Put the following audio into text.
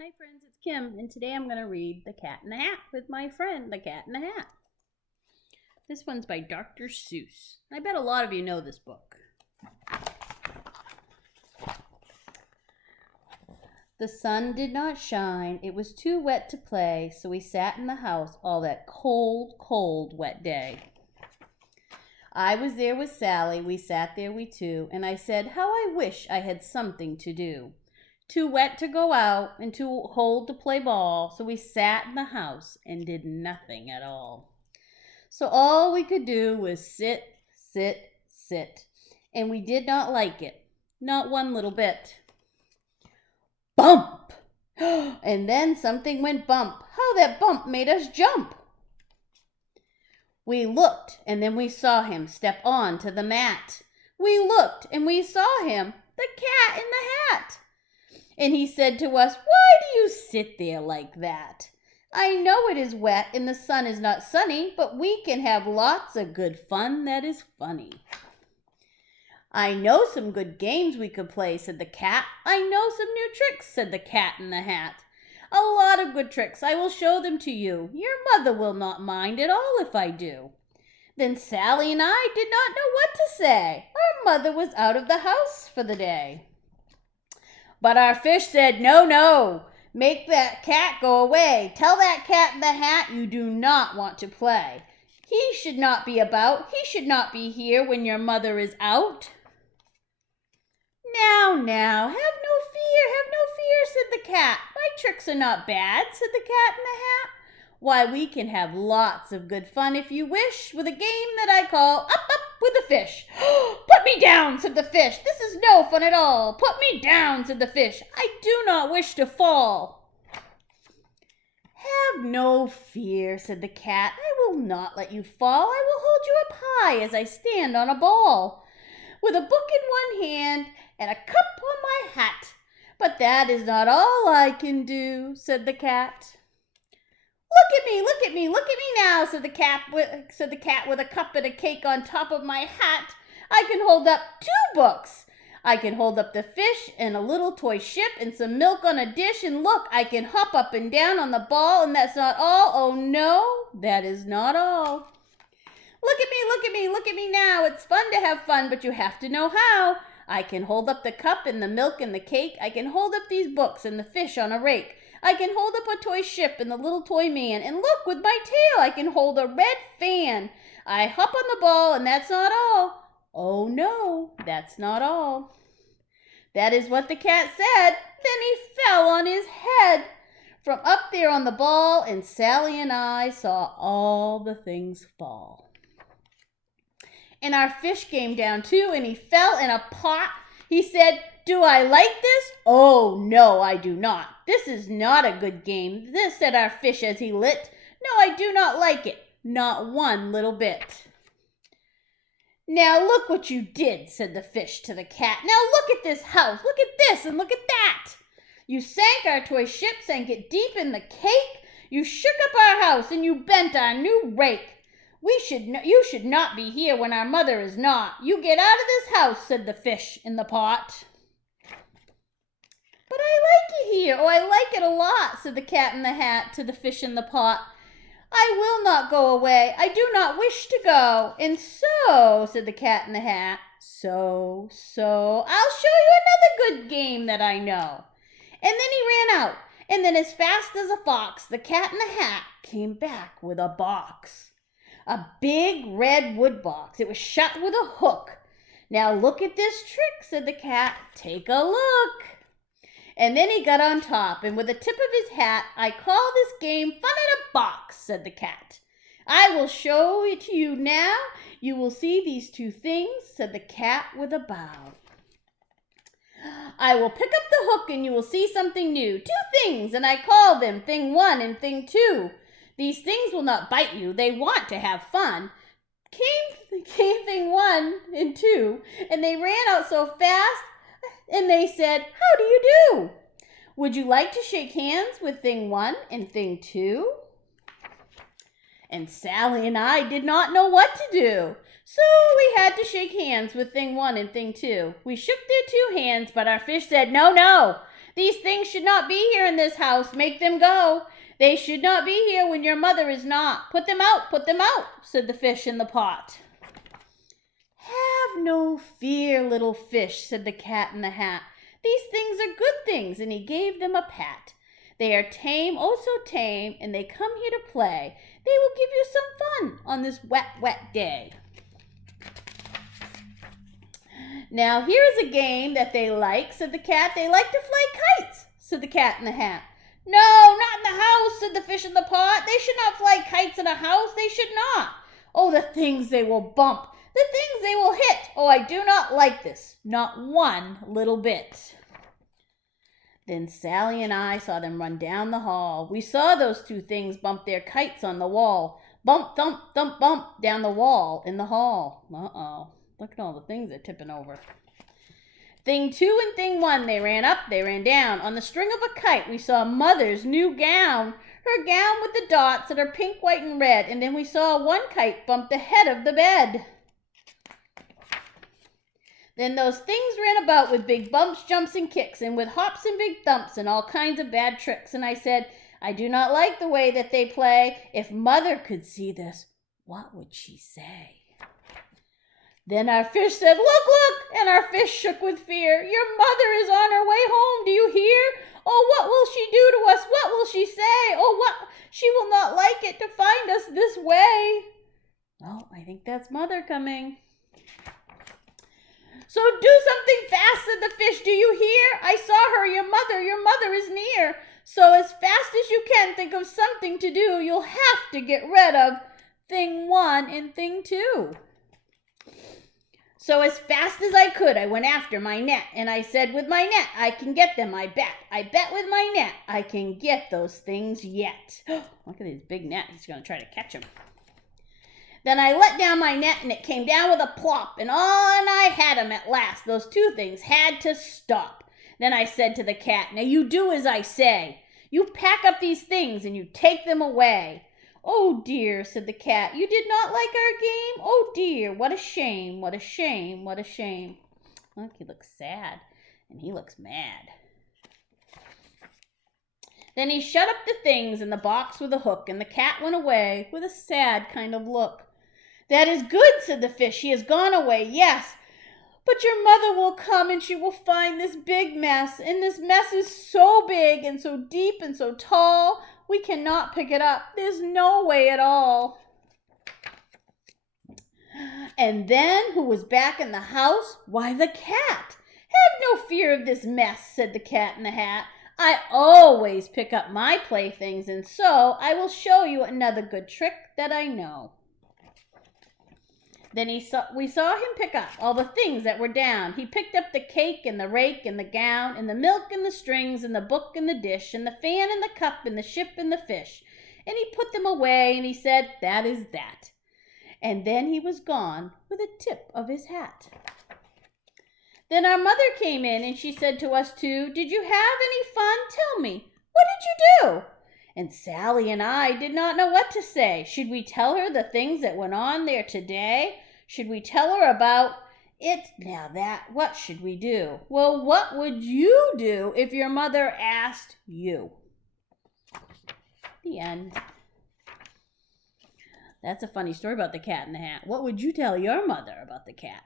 Hi friends, it's Kim, and today I'm going to read The Cat in the Hat with my friend, The Cat in the Hat. This one's by Dr. Seuss. I bet a lot of you know this book. The sun did not shine. It was too wet to play, so we sat in the house all that cold, cold, wet day. I was there with Sally, we sat there we two, and I said, how I wish I had something to do. Too wet to go out and too cold to play ball, so we sat in the house and did nothing at all. So all we could do was sit, sit, sit, and we did not like it, not one little bit. Bump! And then something went bump. How that bump made us jump! We looked, and then we saw him step on to the mat. We looked, and we saw him, the cat in the hat. And he said to us, why do you sit there like that? I know it is wet and the sun is not sunny, but we can have lots of good fun that is funny. I know some good games we could play, said the cat. I know some new tricks, said the cat in the hat. A lot of good tricks. I will show them to you. Your mother will not mind at all if I do. Then Sally and I did not know what to say. Our mother was out of the house for the day. But our fish said, no, no, make that cat go away. Tell that cat in the hat you do not want to play. He should not be about. He should not be here when your mother is out. Now, have no fear, said the cat. My tricks are not bad, said the cat in the hat. Why, we can have lots of good fun if you wish, with a game that I call Up, Up with the Fish. Put me down, said the fish. This is no fun at all. Put me down, said the fish. I do not wish to fall. Have no fear, said the cat. I will not let you fall. I will hold you up high as I stand on a ball, with a book in one hand and a cup on my hat. But that is not all I can do, said the cat. Look at me, look at me, look at me now, said the cat with a cup and a cake on top of my hat. I can hold up 2 books. I can hold up the fish and a little toy ship and some milk on a dish, and look, I can hop up and down on the ball, and that's not all. Oh no, that is not all. Look at me, look at me, look at me now. It's fun to have fun, but you have to know how. I can hold up the cup and the milk and the cake. I can hold up these books and the fish on a rake. I can hold up a toy ship and the little toy man. And look, with my tail, I can hold a red fan. I hop on the ball, and that's not all. Oh no, that's not all. That is what the cat said. Then he fell on his head from up there on the ball, and Sally and I saw all the things fall. And our fish came down too, and he fell in a pot. He said, do I like this? Oh, no, I do not. This is not a good game. This, said our fish as he lit. No, I do not like it. Not one little bit. Now look what you did, said the fish to the cat. Now look at this house. Look at this and look at that. You sank our toy ship, sank it deep in the cake. You shook up our house and you bent our new rake. You should not be here when our mother is not. You get out of this house, said the fish in the pot. But I like it here. Oh, I like it a lot, said the cat in the hat to the fish in the pot. I will not go away. I do not wish to go. And so, said the cat in the hat, so, I'll show you another good game that I know. And then he ran out. And then as fast as a fox, the cat in the hat came back with a box. A big red wood box. It was shut with a hook. Now look at this trick, said the cat. Take a look. And then he got on top, and with the tip of his hat, I call this game Fun in a Box, said the cat. I will show it to you now. You will see these 2 things, said the cat with a bow. I will pick up the hook, and you will see something new. 2 things, and I call them Thing 1 and Thing 2. These things will not bite you. They want to have fun. Came Thing 1 and 2, and they ran out so fast, and they said, how do you do? Would you like to shake hands with Thing 1 and Thing 2? And Sally and I did not know what to do. So we had to shake hands with Thing 1 and Thing 2. We shook their 2 hands, but our fish said, no, These things should not be here in this house. Make them go. They should not be here when your mother is not. Put them out, said the fish in the pot. Have no fear, little fish, said the cat in the hat. These things are good things, and he gave them a pat. They are tame, oh so tame, and they come here to play. They will give you some fun on this wet, wet day. Now here is a game that they like, said the cat. They like to fly kites, said the cat in the hat. No, not in the house, said the fish in the pot. They should not fly kites in a house. They should not. Oh, the things they will bump. The things they will hit. Oh, I do not like this. Not one little bit. Then Sally and I saw them run down the hall. We saw those two things bump their kites on the wall. Bump, thump, thump, bump down the wall in the hall. Uh-oh. Look at all the things they're tipping over. Thing 2 and thing 1, they ran up, they ran down. On the string of a kite, we saw Mother's new gown. Her gown with the dots that are pink, white, and red. And then we saw one kite bump the head of the bed. Then those things ran about with big bumps, jumps, and kicks, and with hops and big thumps and all kinds of bad tricks. And I said, I do not like the way that they play. If Mother could see this, what would she say? Then our fish said, look, look, and our fish shook with fear. Your mother is on her way home, do you hear? Oh, what will she do to us? What will she say? Oh, what? She will not like it to find us this way. Oh, I think that's Mother coming. So do something fast, said the fish. Do you hear? I saw her, your mother is near. So as fast as you can, think of something to do. You'll have to get rid of thing 1 and thing 2. So as fast as I could, I went after my net, and I said, with my net, I can get them, I bet. I bet with my net, I can get those things yet. Look at his big net. He's going to try to catch them. Then I let down my net, and it came down with a plop, and I had him at last. Those two things had to stop. Then I said to the cat, now you do as I say. You pack up these things, and you take them away. Oh dear, said the cat, you did not like our game? Oh dear, what a shame, what a shame, what a shame. Look, he looks sad, and he looks mad. Then he shut up the things in the box with a hook, and the cat went away with a sad kind of look. That is good, said the fish, she has gone away, yes. But your mother will come, and she will find this big mess, and this mess is so big and so deep and so tall, we cannot pick it up. There's no way at all. And then who was back in the house? Why, the cat. Have no fear of this mess, said the cat in the hat. I always pick up my playthings, and so I will show you another good trick that I know. Then we saw him pick up all the things that were down. He picked up the cake and the rake and the gown and the milk and the strings and the book and the dish and the fan and the cup and the ship and the fish. And he put them away and he said, that is that. And then he was gone with a tip of his hat. Then our mother came in and she said to us two, did you have any fun? Tell me, what did you do? And Sally and I did not know what to say. Should we tell her the things that went on there today? Should we tell her about it? Now what should we do? Well, what would you do if your mother asked you? The end. That's a funny story about the cat in the hat. What would you tell your mother about the cat?